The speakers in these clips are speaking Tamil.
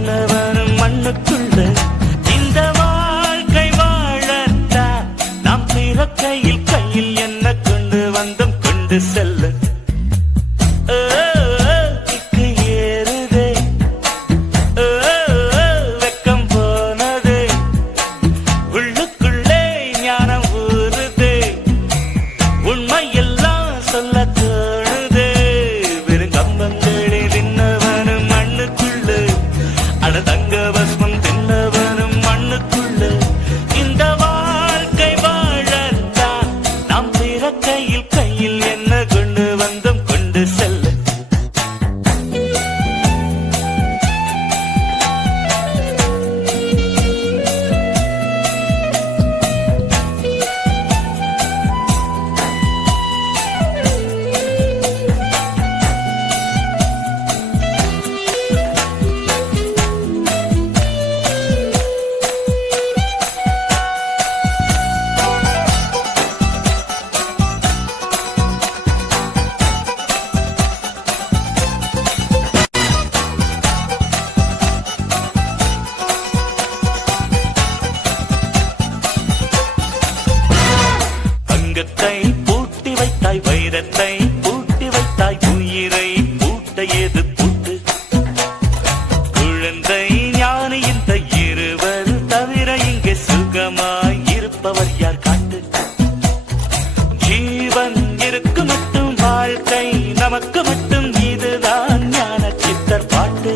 தின்னவனும் மண்ணுக்குள்ள இந்த வாழ்க்கை வாழத்தான் நாம் பிறக்கையில் கையில் என்ன கொண்டு வந்தோம் கொண்டு செல்ல பூட்டி வைத்தாய் வைரத்தை பூட்டி வைத்தாய் உயிரை பூட்ட ஏது பூட்டு குழந்தை ஞானி இந்த இருவர் தவிர இங்கே சுகமாய் இருப்பவர் யார் காட்டு ஜீவன் இருக்கு மட்டும் வாழ்க்கை நமக்கு மட்டும் இதுதான் ஞான சித்தர் பாட்டு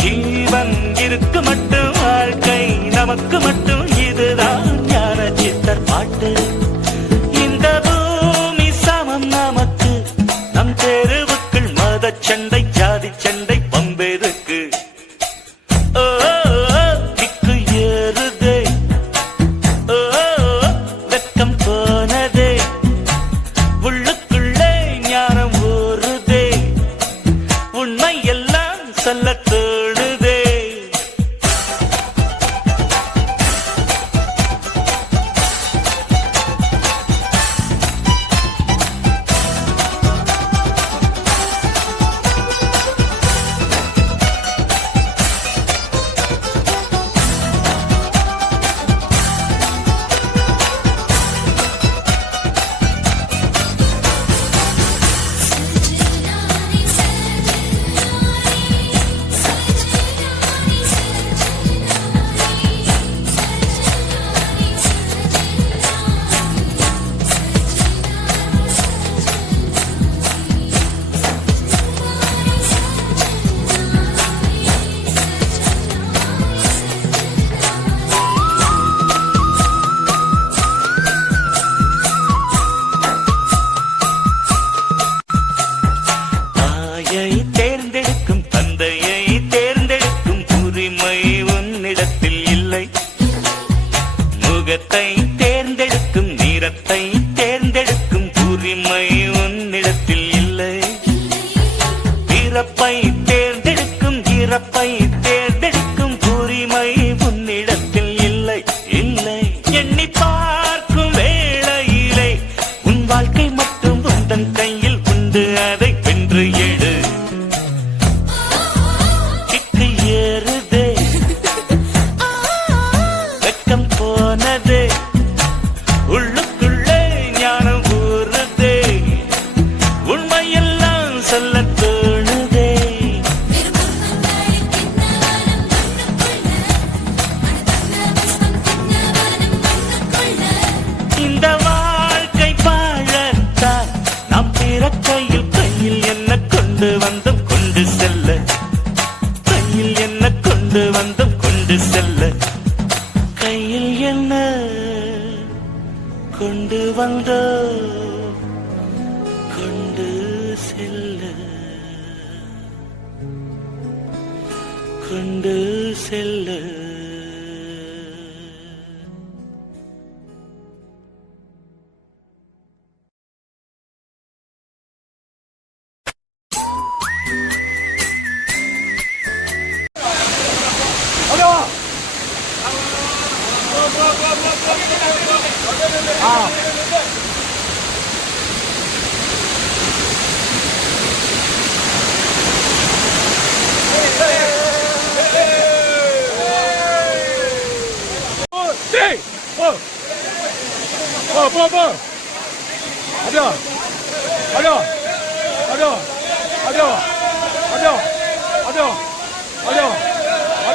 ஜீவன் இருக்கு மட்டும் வாழ்க்கை நமக்கு மட்டும் இதுதான் ஞான சித்தர் பாட்டு தெருவுக்குள் மத சண்டை ஜாதி சண்டை பம்பெருக்கு கிக்கு ஏறுதே வெக்கம் போனதே உள்ளுக்குள்ளே ஞானம் ஊறுதே உண்மை எல்லாம் சொல்ல தோணுதே தேர்ந்தெடுக்கும் தந்தையை தேர்ந்தெடுக்கும் உரிமை உன்னிடத்தில் இல்லை முகத்தை தேர்ந்தெடுக்கும் நிறத்தை தேர்ந்தெடுக்கும் உரிமை உன்னிடத்தில் இல்லை பிறப்பை தேர்ந்தெடுக்கும் இறப்பை தேர்ந்தெடுக்கும் உரிமை உன்னிடத்தில் இல்லை இல்லை எண்ணி பார்க்கும் வேளையிலே உன் வாழ்க்கை மட்டும் உந்தன் கையில் உண்டு அதை வென்று எடு போனதே உள்ளுக்குள்ளே ஞானம் ஊறுதே உண்மையெல்லாம் சொல்ல தோணுதே இந்த வாழ்க்கை வாழத்தான் நாம் பிறக்கையில் கையில் என்ன கொண்டு வந்தோம் கொண்டு செல்ல கையில் என்ன கொண்டு வந்தோம் கொண்டு செல்ல கையில் என்ன கொண்டு வந்தோ கொண்டு செல்ல கொண்டு செல்ல Hey!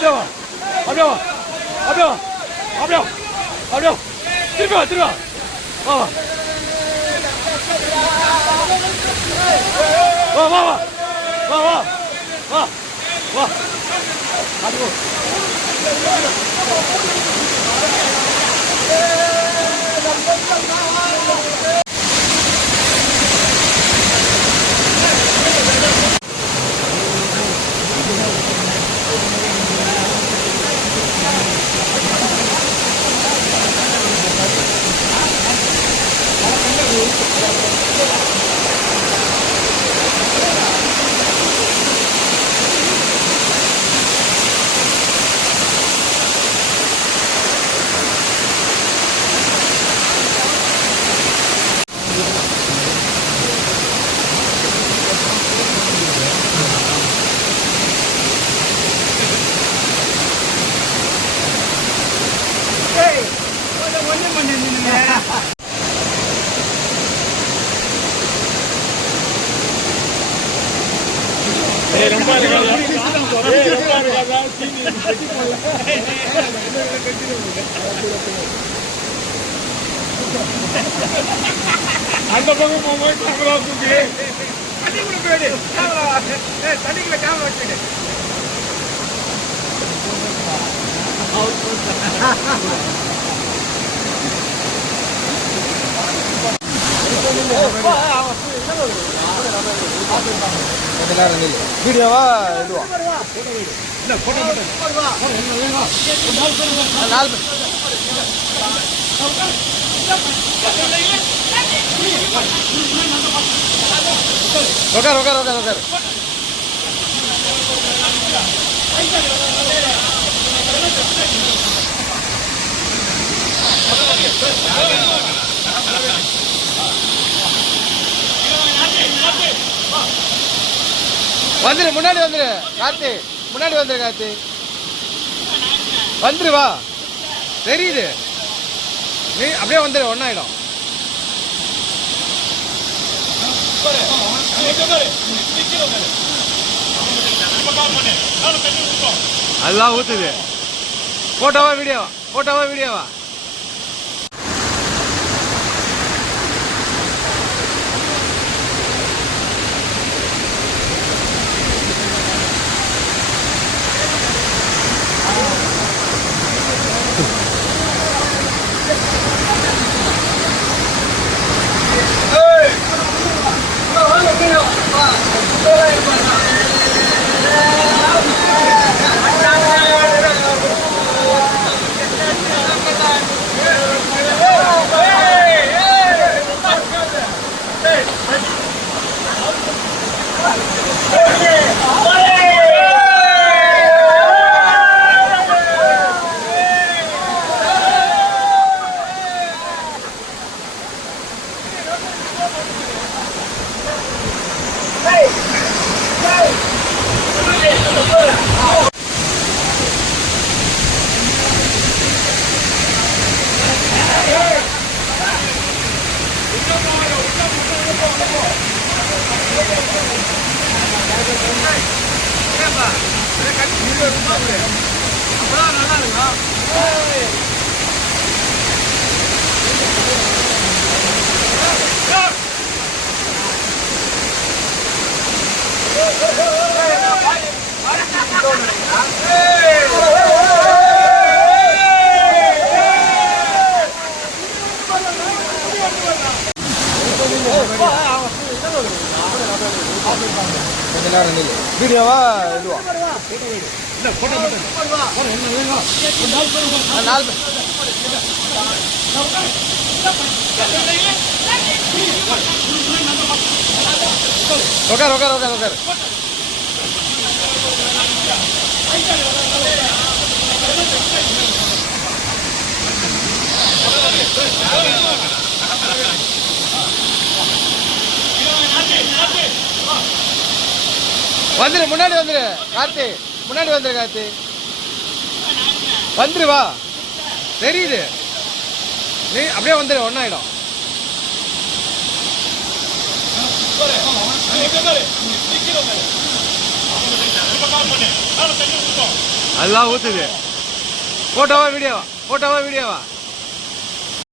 திரும்ப வா வா வா வா வா வா வா அது அந்த பக்கம் போகும்போது கேமரா தூக்கி தண்ணிக்குள்ள போயிடு தண்ணிக்குள்ள கேமரா வச்சுட்டு வீடியோவா இதுவா நாலு உட்கார் உட்கார் உட்கார் உட்கார் வந்துரு முன்னாடி வந்துரு கார்த்தி முன்னாடி வந்துரு கார்த்தி வந்துரு வா தெரியுது நீ அப்படியே வந்துரு ஒன்னாயிடும் அதெல்லாம் ஊத்துது போட்டோவா வீடியோவா வீடியோவா இதுவா நாலு உட்கார் உட்கார் உட்கார் உட்கார் வந்துரு முன்னாடி வந்துரு கார்த்தி முன்னாடி வந்துரு கார்த்தி வந்துரு வா தெரியுது நீ அப்படியே வந்துரு ஒன்னாயிடும் அதெல்லாம் ஊத்துது. போட்டோவா வீடியோவா?